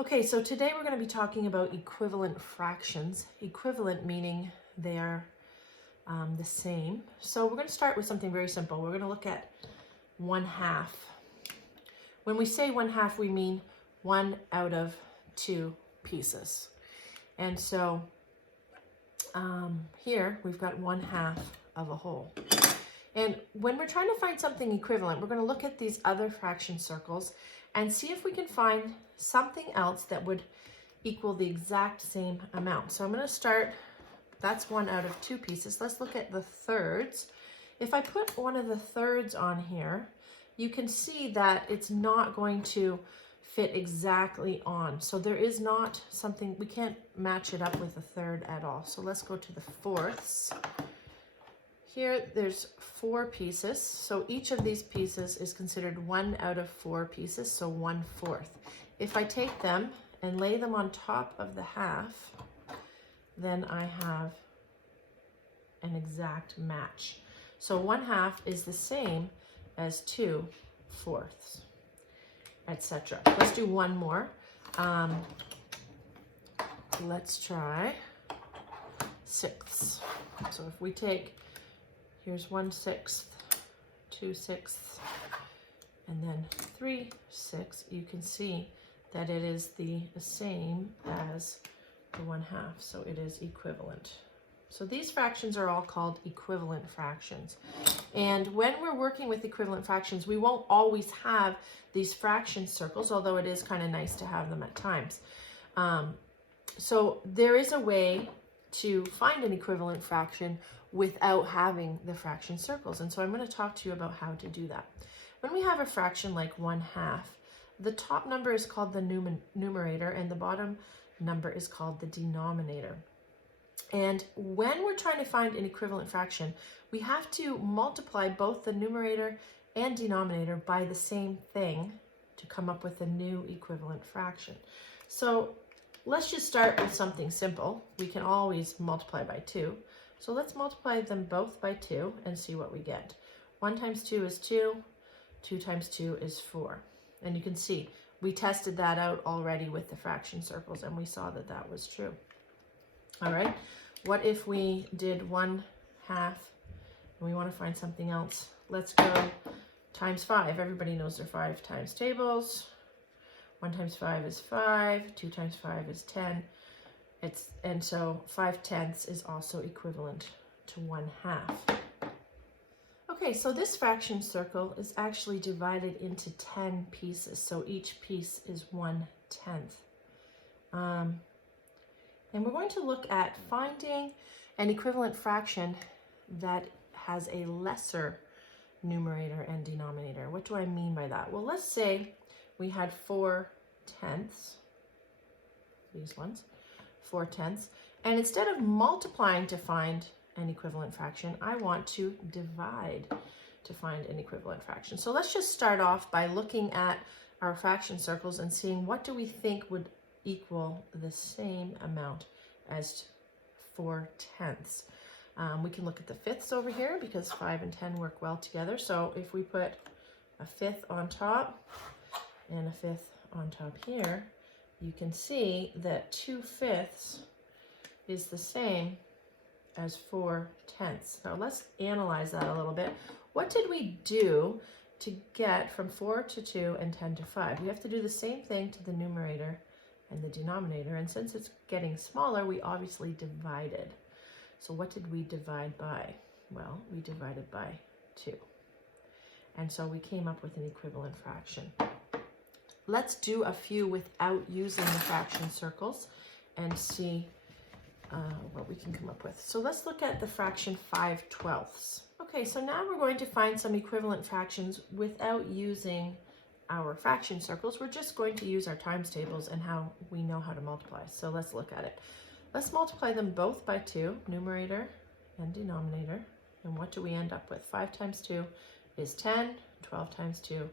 Okay, so today we're going to be talking about equivalent fractions. Equivalent meaning they are the same. So we're going to start with something very simple. We're going to look at 1/2. When we say 1/2, we mean 1 out of 2 pieces. And so here we've got 1/2 of a whole. And when we're trying to find something equivalent, we're going to look at these other fraction circles and see if we can find something else that would equal the exact same amount. So I'm going to start, that's 1 out of 2 pieces. Let's look at the thirds. If I put one of the thirds on here, you can see that it's not going to fit exactly on. So there is not something, we can't match it up with a third at all. So let's go to the fourths. Here there's 4 pieces, so each of these pieces is considered 1 out of 4 pieces, so 1/4. If I take them and lay them on top of the half, then I have an exact match. So 1/2 is the same as 2/4, etc. Let's do one more. Let's try 6ths. So if we take, here's 1/6, 2/6, and then 3/6. You can see that it is the same as the 1/2, so it is equivalent. So these fractions are all called equivalent fractions. And when we're working with equivalent fractions, we won't always have these fraction circles, although it is kind of nice to have them at times. So there is a way to find an equivalent fraction without having the fraction circles. And so I'm going to talk to you about how to do that. When we have a fraction like 1/2, the top number is called the numerator and the bottom number is called the denominator. And when we're trying to find an equivalent fraction, we have to multiply both the numerator and denominator by the same thing to come up with a new equivalent fraction. So let's just start with something simple. We can always multiply by 2. So let's multiply them both by 2 and see what we get. 1 times 2 is 2. 2 times 2 is 4. And you can see we tested that out already with the fraction circles and we saw that that was true. All right, what if we did 1/2 and we want to find something else? Let's go times 5. Everybody knows their 5 times tables. 1 times 5 is 5. 2 times 5 is 10. And so 5/10 is also equivalent to 1/2. Okay, so this fraction circle is actually divided into 10 pieces. So each piece is 1/10. And we're going to look at finding an equivalent fraction that has a lesser numerator and denominator. What do I mean by that? Well, let's say we had 4/10, these ones, 4/10, and instead of multiplying to find an equivalent fraction, I want to divide to find an equivalent fraction. So let's just start off by looking at our fraction circles and seeing what do we think would equal the same amount as 4/10. We can look at the fifths over here because 5 and 10 work well together. So if we put a 5th on top and a 5th on top here, you can see that 2/5 is the same as 4/10. Now let's analyze that a little bit. What did we do to get from 4 to 2 and 10 to 5? We have to do the same thing to the numerator and the denominator, and since it's getting smaller, we obviously divided. So what did we divide by? Well, we divided by 2. And so we came up with an equivalent fraction. Let's do a few without using the fraction circles and see what we can come up with. So let's look at the fraction 5/12. Okay, so now we're going to find some equivalent fractions without using our fraction circles. We're just going to use our times tables and how we know how to multiply. So let's look at it. Let's multiply them both by 2, numerator and denominator. And what do we end up with? 5 times 2 is 10. 12 times 2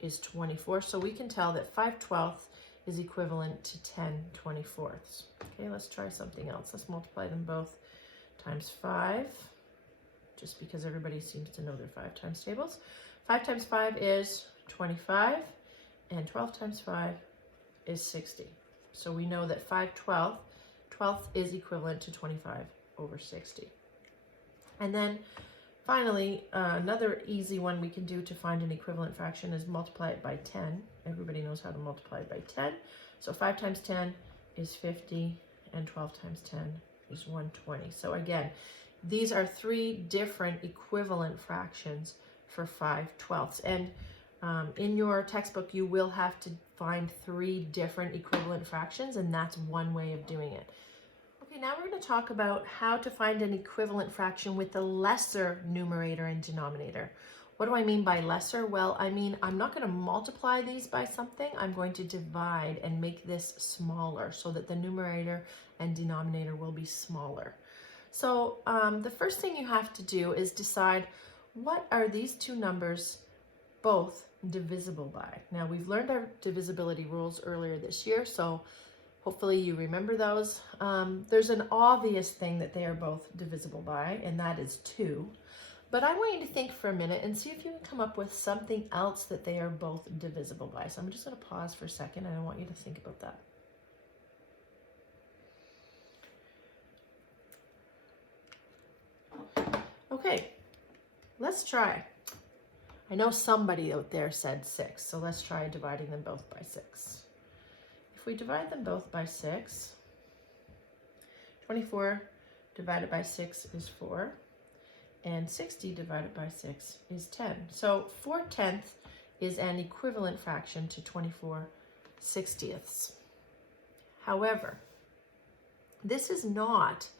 is 24. So we can tell that 5/12 is equivalent to 10/24. Okay, let's try something else. Let's multiply them both times 5, just because everybody seems to know their 5 times tables. 5 times 5 is 25, and 12 times 5 is 60. So we know that 5/12 is equivalent to 25 over 60. And then finally, another easy one we can do to find an equivalent fraction is multiply it by 10. Everybody knows how to multiply it by 10. So 5 times 10 is 50, and 12 times 10 is 120. So again, these are three different equivalent fractions for 5/12. And in your textbook, you will have to find three different equivalent fractions, and that's one way of doing it. Okay, now we're going to talk about how to find an equivalent fraction with the lesser numerator and denominator. What do I mean by lesser? Well, I mean, I'm not going to multiply these by something. I'm going to divide and make this smaller so that the numerator and denominator will be smaller. So the first thing you have to do is decide, what are these two numbers both divisible by? Now, we've learned our divisibility rules earlier this year, so hopefully you remember those. There's an obvious thing that they are both divisible by, and that is 2. But I want you to think for a minute and see if you can come up with something else that they are both divisible by. So I'm just going to pause for a second, and I want you to think about that. Okay, let's try. I know somebody out there said 6, so let's try dividing them both by 6. If we divide them both by 6, 24 divided by 6 is 4, and 60 divided by 6 is 10. So 4/10 is an equivalent fraction to 24/60. However, this is not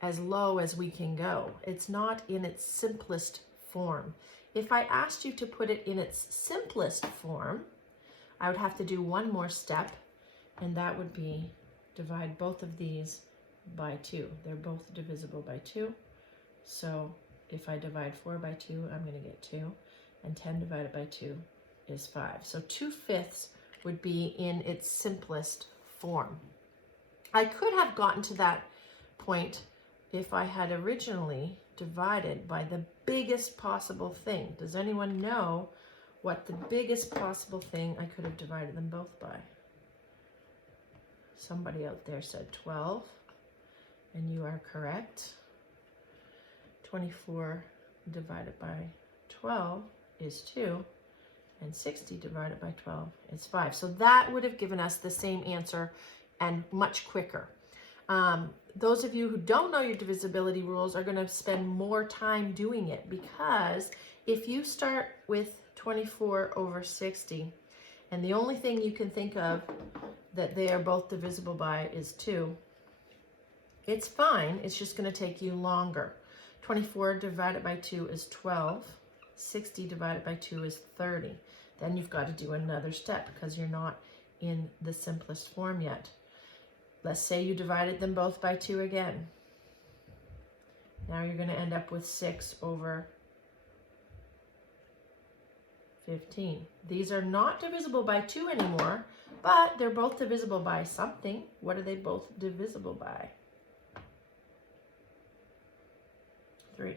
as low as we can go. It's not in its simplest form. If I asked you to put it in its simplest form, I would have to do one more step, and that would be divide both of these by 2. They're both divisible by 2. So if I divide 4 by 2, I'm going to get 2, and 10 divided by 2 is 5. So 2/5 would be in its simplest form. I could have gotten to that point if I had originally divided by the biggest possible thing. Does anyone know what the biggest possible thing I could have divided them both by? Somebody out there said 12, and you are correct. 24 divided by 12 is 2, and 60 divided by 12 is 5. So that would have given us the same answer and much quicker. Those of you who don't know your divisibility rules are going to spend more time doing it, because if you start with 24 over 60, and the only thing you can think of that they are both divisible by is 2, it's fine. It's just going to take you longer. 24 divided by 2 is 12. 60 divided by 2 is 30. Then you've got to do another step because you're not in the simplest form yet. Let's say you divided them both by 2 again. Now you're going to end up with 6 over 15. These are not divisible by 2 anymore, but they're both divisible by something. What are they both divisible by? 3.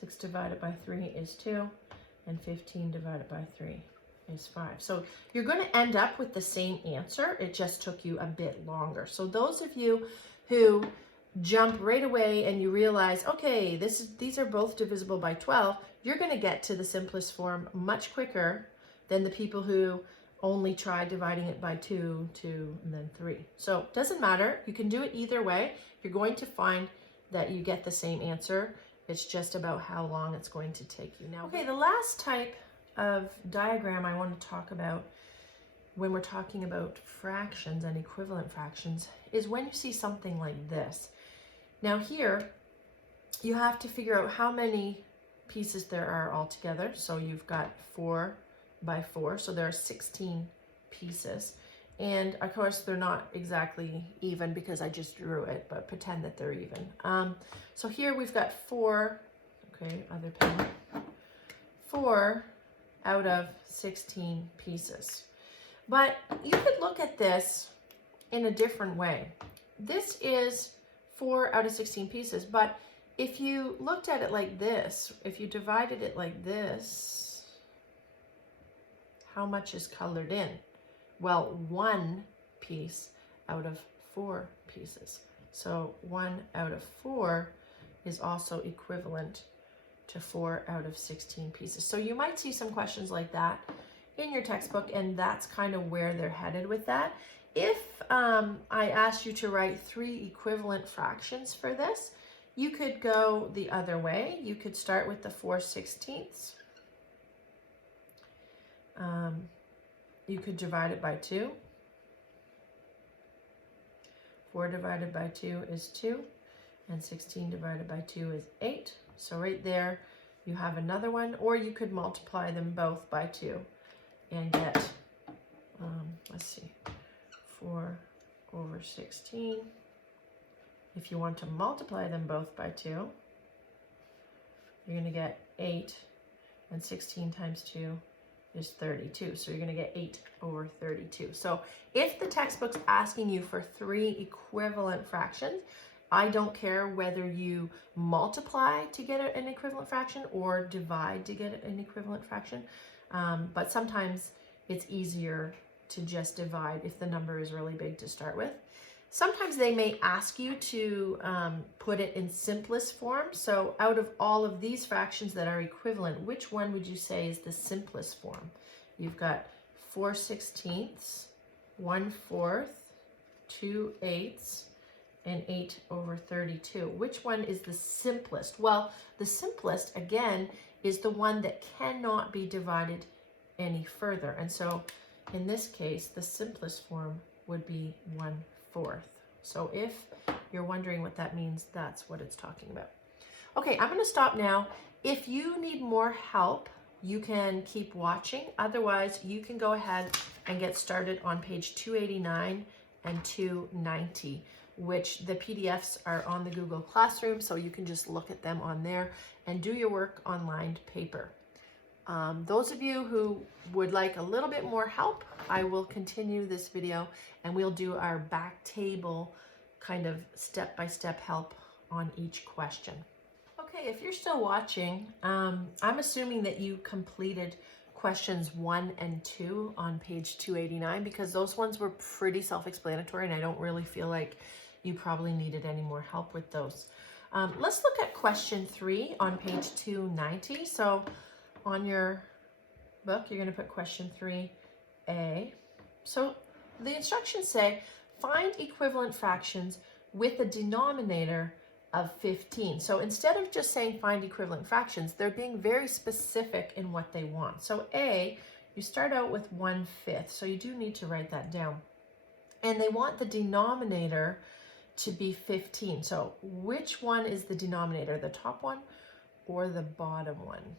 6 divided by 3 is 2, and 15 divided by 3 is 5. So you're going to end up with the same answer. It just took you a bit longer. So those of you who jump right away and you realize, okay, these are both divisible by 12, you're going to get to the simplest form much quicker than the people who only try dividing it by 2, 2, and then 3. So it doesn't matter. You can do it either way. You're going to find that you get the same answer. It's just about how long it's going to take you. Now, okay, the last type of diagram I want to talk about when we're talking about fractions and equivalent fractions is when you see something like this. Now here, you have to figure out how many pieces there are altogether. So you've got 4 by 4, so there are 16 pieces. And of course, they're not exactly even because I just drew it, but pretend that they're even. So here we've got 4, okay, other pen, 4 out of 16 pieces. But you could look at this in a different way. This is 4 out of 16 pieces, but if you looked at it like this, if you divided it like this, how much is colored in? Well, 1 piece out of 4 pieces. So 1 out of 4 is also equivalent to 4 out of 16 pieces. So you might see some questions like that in your textbook, and that's kind of where they're headed with that. If I asked you to write 3 equivalent fractions for this, you could go the other way. You could start with the 4/16. You could divide it by 2. 4 divided by 2 is 2, and 16 divided by 2 is 8. So right there, you have another one, or you could multiply them both by 2 and get, let's see, 4/16. If you want to multiply them both by 2, you're going to get 8, and 16 times 2 is 32. So you're going to get 8/32. So if the textbook's asking you for 3 equivalent fractions, I don't care whether you multiply to get an equivalent fraction or divide to get an equivalent fraction, but sometimes it's easier to just divide if the number is really big to start with. Sometimes they may ask you to put it in simplest form. So out of all of these fractions that are equivalent, which one would you say is the simplest form? You've got 4/16, 1/4, 2/8, and 8/32. Which one is the simplest? Well, the simplest, again, is the one that cannot be divided any further. And so in this case, the simplest form would be 1/4. So if you're wondering what that means, that's what it's talking about. Okay, I'm going to stop now. If you need more help, you can keep watching. Otherwise, you can go ahead and get started on page 289 and 290, which the PDFs are on the Google Classroom, so you can just look at them on there and do your work on lined paper. Those of you who would like a little bit more help, I will continue this video and we'll do our back table kind of step-by-step help on each question. Okay, if you're still watching, I'm assuming that you completed questions 1 and 2 on page 289 because those ones were pretty self-explanatory and I don't really feel like you probably needed any more help with those. Let's look at question 3 on page 290. So on your book, you're going to put question 3A. So the instructions say, find equivalent fractions with a denominator of 15. So instead of just saying find equivalent fractions, they're being very specific in what they want. So A, you start out with 1/5. So you do need to write that down. And they want the denominator to be 15. So which one is the denominator, the top one or the bottom one?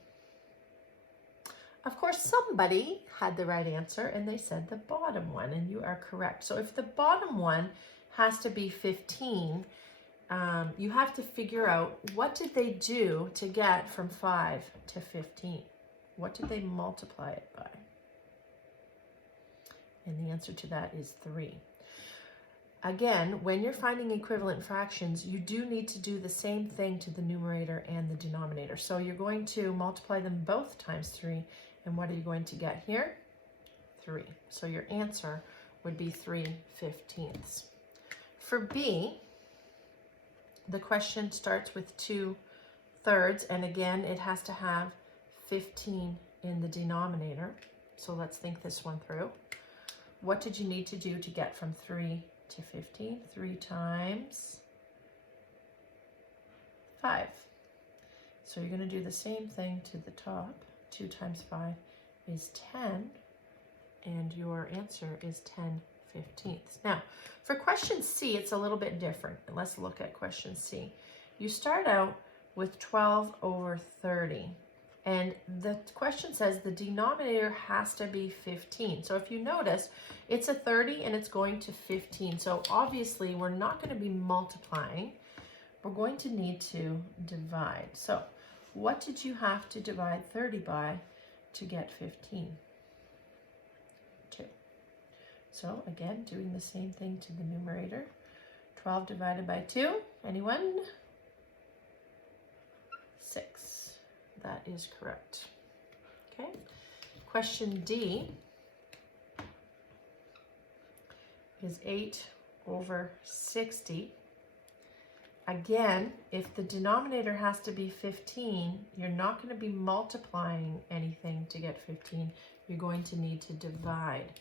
Of course, somebody had the right answer and they said the bottom one, and you are correct. So if the bottom one has to be 15, you have to figure out what did they do to get from 5 to 15? What did they multiply it by? And the answer to that is 3. Again, when you're finding equivalent fractions, you do need to do the same thing to the numerator and the denominator. So you're going to multiply them both times 3. And what are you going to get here? 3. So your answer would be 3/15. For B, the question starts with 2/3. And again, it has to have 15 in the denominator. So let's think this one through. What did you need to do to get from 3 to 15? 3 times 5. So you're going to do the same thing to the top. 2 times 5 is 10, and your answer is 10/15. Now, for question C, it's a little bit different. Let's look at question C. You start out with 12/30, and the question says the denominator has to be 15. So if you notice, it's a 30 and it's going to 15. So obviously, we're not going to be multiplying. We're going to need to divide. So what did you have to divide 30 by to get 15? 2. So again, doing the same thing to the numerator. 12 divided by 2, anyone? 6. That is correct. Okay. Question D. is 8 over 60. Again, if the denominator has to be 15, you're not going to be multiplying anything to get 15. You're going to need to divide.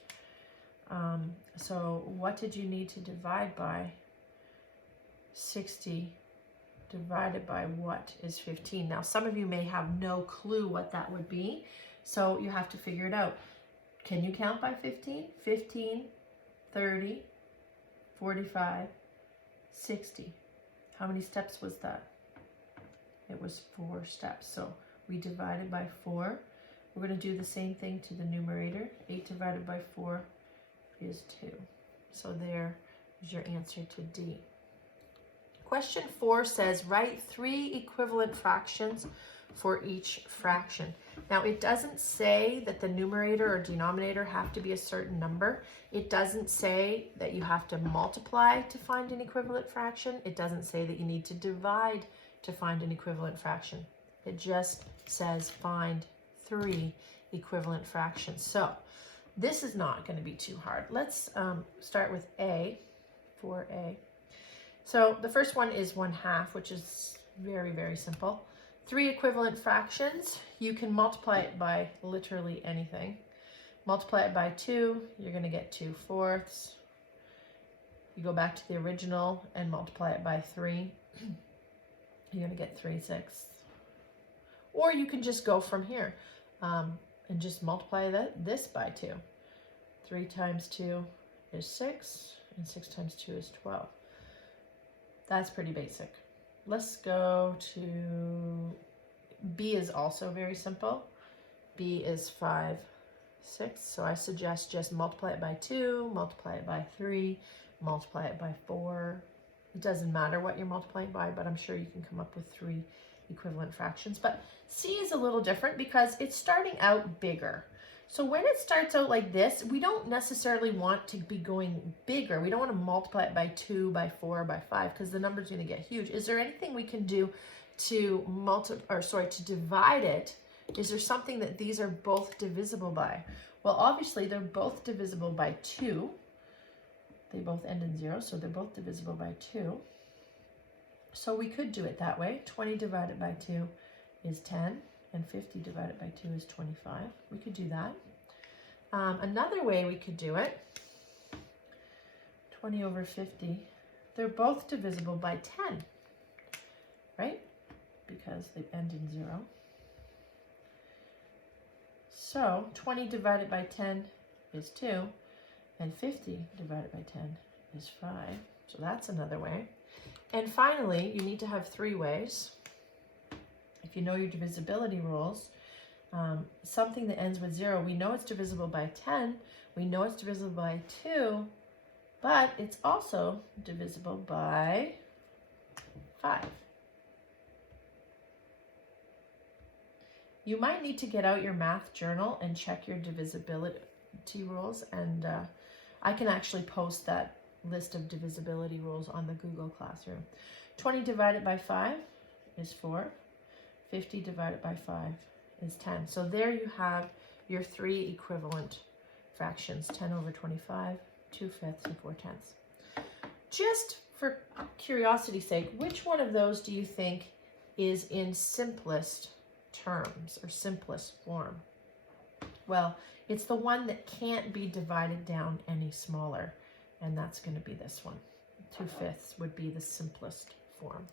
So what did you need to divide by? 60 divided by what is 15? Now, some of you may have no clue what that would be, so you have to figure it out. Can you count by 15? 15, 30, 45, 60. How many steps was that? It was 4 steps. So we divided by 4. We're going to do the same thing to the numerator. 8 divided by 4 is 2. So there is your answer to D. Question 4 says, write 3 equivalent fractions for each fraction. Now, it doesn't say that the numerator or denominator have to be a certain number. It doesn't say that you have to multiply to find an equivalent fraction. It doesn't say that you need to divide to find an equivalent fraction. It just says find 3 equivalent fractions. So this is not going to be too hard. Let's start with A, 4A. So the first one is 1/2, which is very, very simple. 3 equivalent fractions, you can multiply it by literally anything. Multiply it by 2, you're going to get 2/4. You go back to the original and multiply it by 3, you're going to get 3/6. Or you can just go from here and just multiply this by 2. 3 times 2 is 6, and 6 times 2 is 12. That's pretty basic. Let's go to B. Is also very simple. B is 5/6. So I suggest just multiply it by 2, multiply it by 3, multiply it by 4. It doesn't matter what you're multiplying by, but I'm sure you can come up with 3 equivalent fractions. But C is a little different because it's starting out bigger. So when it starts out like this, we don't necessarily want to be going bigger. We don't want to multiply it by 2, by 4, by 5, because the number's going to get huge. Is there anything we can do to divide it? Is there something that these are both divisible by? Well, obviously they're both divisible by 2. They both end in 0, so they're both divisible by 2. So we could do it that way. 20 divided by 2 is 10. And 50 divided by 2 is 25. We could do that. Another way we could do it, 20 over 50, they're both divisible by 10, right? Because they end in 0. So 20 divided by 10 is 2, and 50 divided by 10 is 5. So that's another way. And finally, you need to have 3 ways. If you know your divisibility rules, something that ends with 0, we know it's divisible by 10, we know it's divisible by 2, but it's also divisible by 5. You might need to get out your math journal and check your divisibility rules, and I can actually post that list of divisibility rules on the Google Classroom. 20 divided by 5 is 4. 50 divided by 5 is 10. So there you have your 3 equivalent fractions, 10 over 25, 2/5, and 4/10. Just for curiosity's sake, which one of those do you think is in simplest terms or simplest form? Well, it's the one that can't be divided down any smaller, and that's going to be this one. 2/5 would be the simplest form.